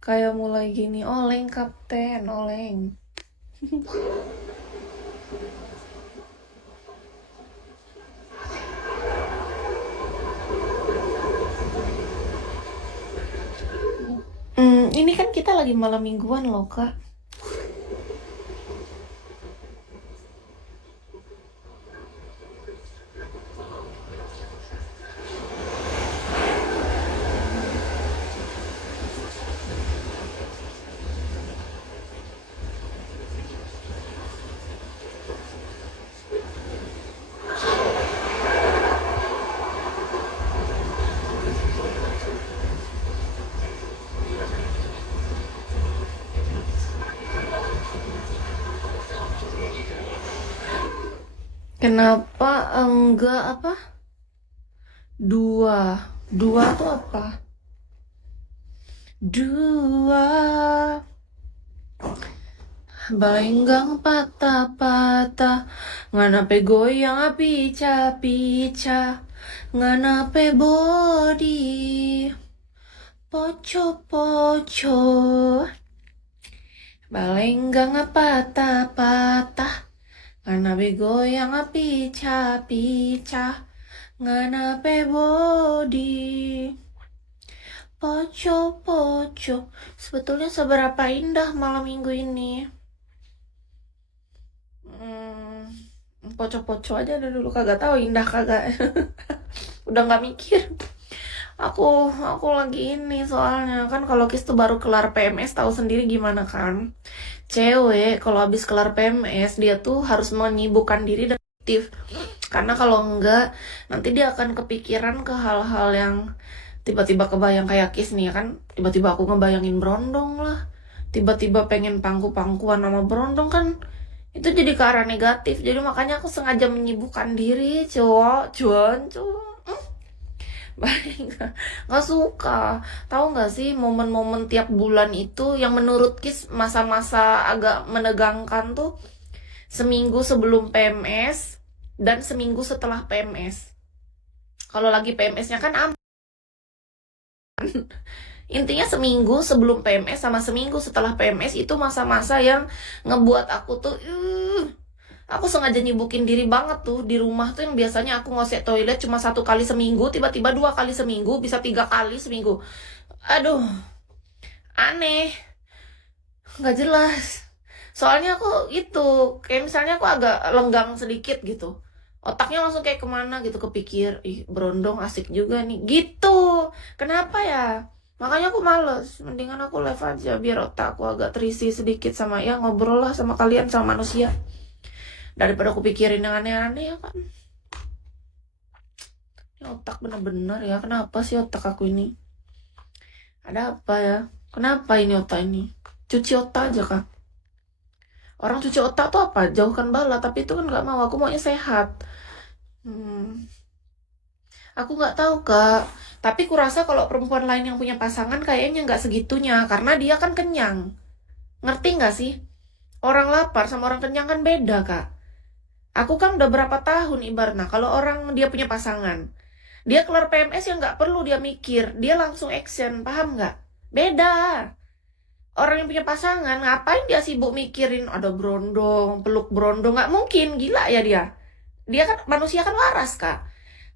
Kayak mulai gini, oleng kapten, oleng. Ini kan kita lagi malam mingguan loh, Kak. Kenapa enggak apa? Dua. Dua tuh apa? Dua. Balenggang patah-patah, nganape goyang pica-pica, nganape body, poco-poco. Balenggang patah-patah, nganape goyang pica-pica, nganape body, poco-poco. Sebetulnya seberapa indah malam minggu ini? Poco-poco aja dari dulu, kagak tahu indah kagak. Udah nggak mikir. Aku lagi ini soalnya kan kalau Kis tuh baru kelar PMS, tahu sendiri gimana kan. Cewek kalau habis kelar PMS dia tuh harus menyibukkan diri dan aktif. Karena kalau enggak nanti dia akan kepikiran ke hal-hal yang tiba-tiba kebayang kayak Kis nih ya kan. Tiba-tiba aku ngebayangin berondong lah. Tiba-tiba pengen pangku-pangkuan sama berondong kan. Itu jadi ke arah negatif. Jadi makanya aku sengaja menyibukkan diri, cowok, cuan, baik. Nggak suka. Tahu nggak sih momen-momen tiap bulan itu yang menurut Kis masa-masa agak menegangkan tuh seminggu sebelum PMS dan seminggu setelah PMS. Kalau lagi PMS-nya kan aman. Intinya seminggu sebelum PMS sama seminggu setelah PMS itu masa-masa yang ngebuat aku tuh aku sengaja nyibukin diri banget tuh di rumah tuh yang biasanya aku ngosek toilet cuma 1 kali seminggu, tiba-tiba 2 kali seminggu, bisa 3 kali seminggu. Aduh, aneh, nggak jelas. Soalnya aku itu, kayak misalnya aku agak lenggang sedikit gitu. Otaknya langsung kayak kemana gitu kepikir, ih berondong asik juga nih, gitu. Kenapa ya? Makanya aku males, mendingan aku live aja biar otak aku agak terisi sedikit sama ya ngobrol lah sama kalian sama manusia. Daripada aku pikirin yang aneh-aneh ya kan. Ini otak bener-bener ya, kenapa sih otak aku ini? Ada apa ya? Kenapa ini otak ini? Cuci otak aja kak. Orang cuci otak tuh apa? Jauhkan bala, tapi itu kan nggak mau. Aku maunya sehat. Hmm, aku nggak tahu kak. Tapi kurasa kalau perempuan lain yang punya pasangan kayaknya nggak segitunya, karena dia kan kenyang. Ngerti nggak sih? Orang lapar sama orang kenyang kan beda kak. Aku kan udah berapa tahun ibaratnya. Kalau orang dia punya pasangan, dia keluar PMS yang nggak perlu dia mikir, dia langsung action, paham nggak? Beda. Orang yang punya pasangan, ngapain dia sibuk mikirin ada berondong, peluk berondong, nggak mungkin, gila ya dia. Dia kan manusia kan waras kak.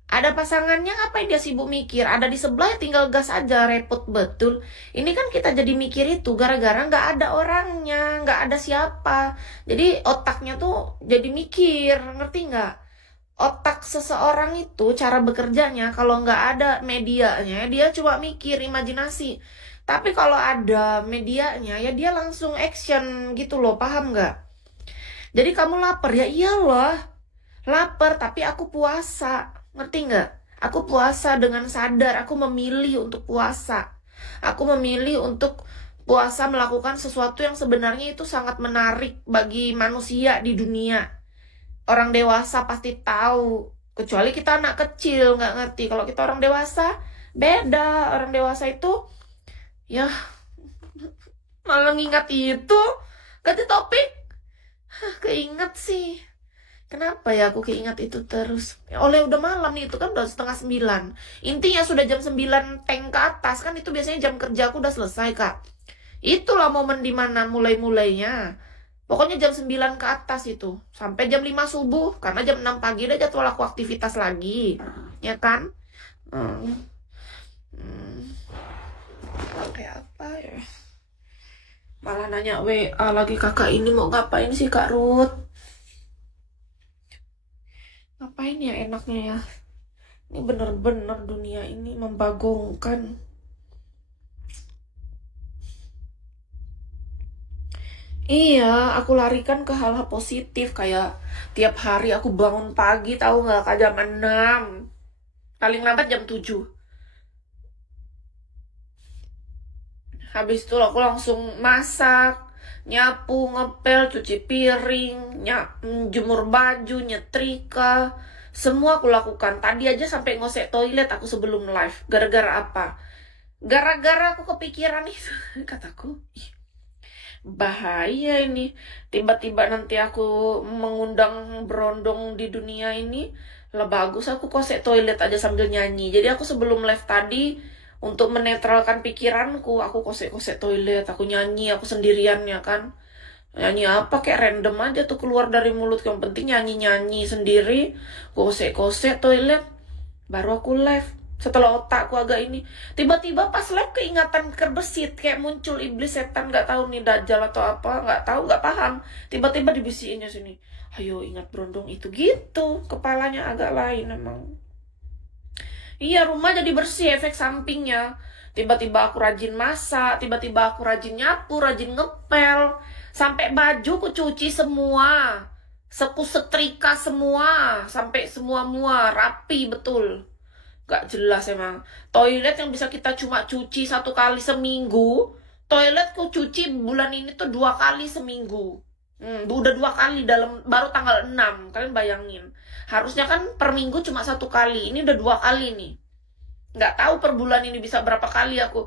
Ada pasangannya ngapain dia sibuk mikir? Ada di sebelah ya tinggal gas aja, repot betul. Ini kan kita jadi mikir itu gara-gara nggak ada orangnya, nggak ada siapa. Jadi otaknya tuh jadi mikir, ngerti nggak? Otak seseorang itu cara bekerjanya kalau nggak ada medianya dia cuma mikir imajinasi, tapi kalau ada medianya ya dia langsung action gitu loh, paham nggak? Jadi kamu lapar ya iyalah lapar tapi aku puasa, ngerti nggak? Aku puasa dengan sadar, aku memilih untuk puasa, aku memilih untuk puasa melakukan sesuatu yang sebenarnya itu sangat menarik bagi manusia di dunia. Orang dewasa pasti tahu, kecuali kita anak kecil nggak ngerti. Kalau kita orang dewasa beda. Orang dewasa itu ya malah ngingat itu. Ganti topik. Keinget sih Kenapa ya aku keingat itu terus? Ya, oleh udah malam nih, itu kan udah setengah 9. Intinya sudah jam 9 teng ke atas, kan itu biasanya jam kerja aku udah selesai, Kak. Itulah momen dimana mulai-mulainya. Pokoknya jam 9 ke atas itu. Sampai jam 5 subuh. Karena jam 6 pagi udah jadwal aku aktivitas lagi. Ya kan? Hmm. Hmm. Kayak apa ya? Malah nanya WA lagi, kakak ini mau ngapain sih Kak Ruth? Ngapain ya enaknya ya? Ini bener-bener dunia ini membagongkan. Iya, aku larikan ke hal-hal positif. Kayak tiap hari aku bangun pagi, tahu nggak, Kak, jam 6. Paling lambat jam 7. Habis itu aku langsung masak, nyapu, ngepel, cuci piring, jemur baju, nyetrika. Semua aku lakukan. Tadi aja sampai ngosek toilet aku sebelum live. Gara-gara apa? Gara-gara aku kepikiran itu. Kataku, "Ih, bahaya ini. Tiba-tiba nanti aku mengundang berondong di dunia ini. Lah bagus aku kosek toilet aja sambil nyanyi." Jadi aku sebelum live tadi, untuk menetralkan pikiranku, aku kosek-kosek toilet, aku nyanyi, aku sendirian ya kan. Nyanyi apa kayak random aja tuh keluar dari mulut. Yang penting nyanyi-nyanyi sendiri, kosek-kosek toilet. Baru aku live. Setelah otakku agak ini, tiba-tiba pas live keingatan kerbesit, kayak muncul iblis setan, nggak tahu nih dajjal atau apa, nggak tahu, nggak paham. Tiba-tiba dibisikinnya sini, ayo ingat berondong itu, gitu. Kepalanya agak lain emang. Iya, rumah jadi bersih, efek sampingnya. Tiba-tiba aku rajin masak, tiba-tiba aku rajin nyapu, rajin ngepel. Sampai baju ku cuci semua. Seku setrika semua. Sampai semua mua, rapi betul. Gak jelas emang. Toilet yang bisa kita cuma cuci 1 kali seminggu. Toilet ku cuci bulan ini tuh 2 kali seminggu. Udah 2 kali baru tanggal 6. Kalian bayangin. Harusnya kan per minggu cuma 1 kali. Ini udah 2 kali nih. Nggak tahu per bulan ini bisa berapa kali aku.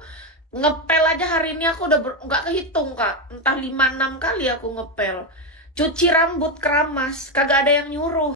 Ngepel aja hari ini aku udah nggak kehitung, Kak. Entah 5-6 kali aku ngepel. Cuci rambut keramas. Kagak ada yang nyuruh.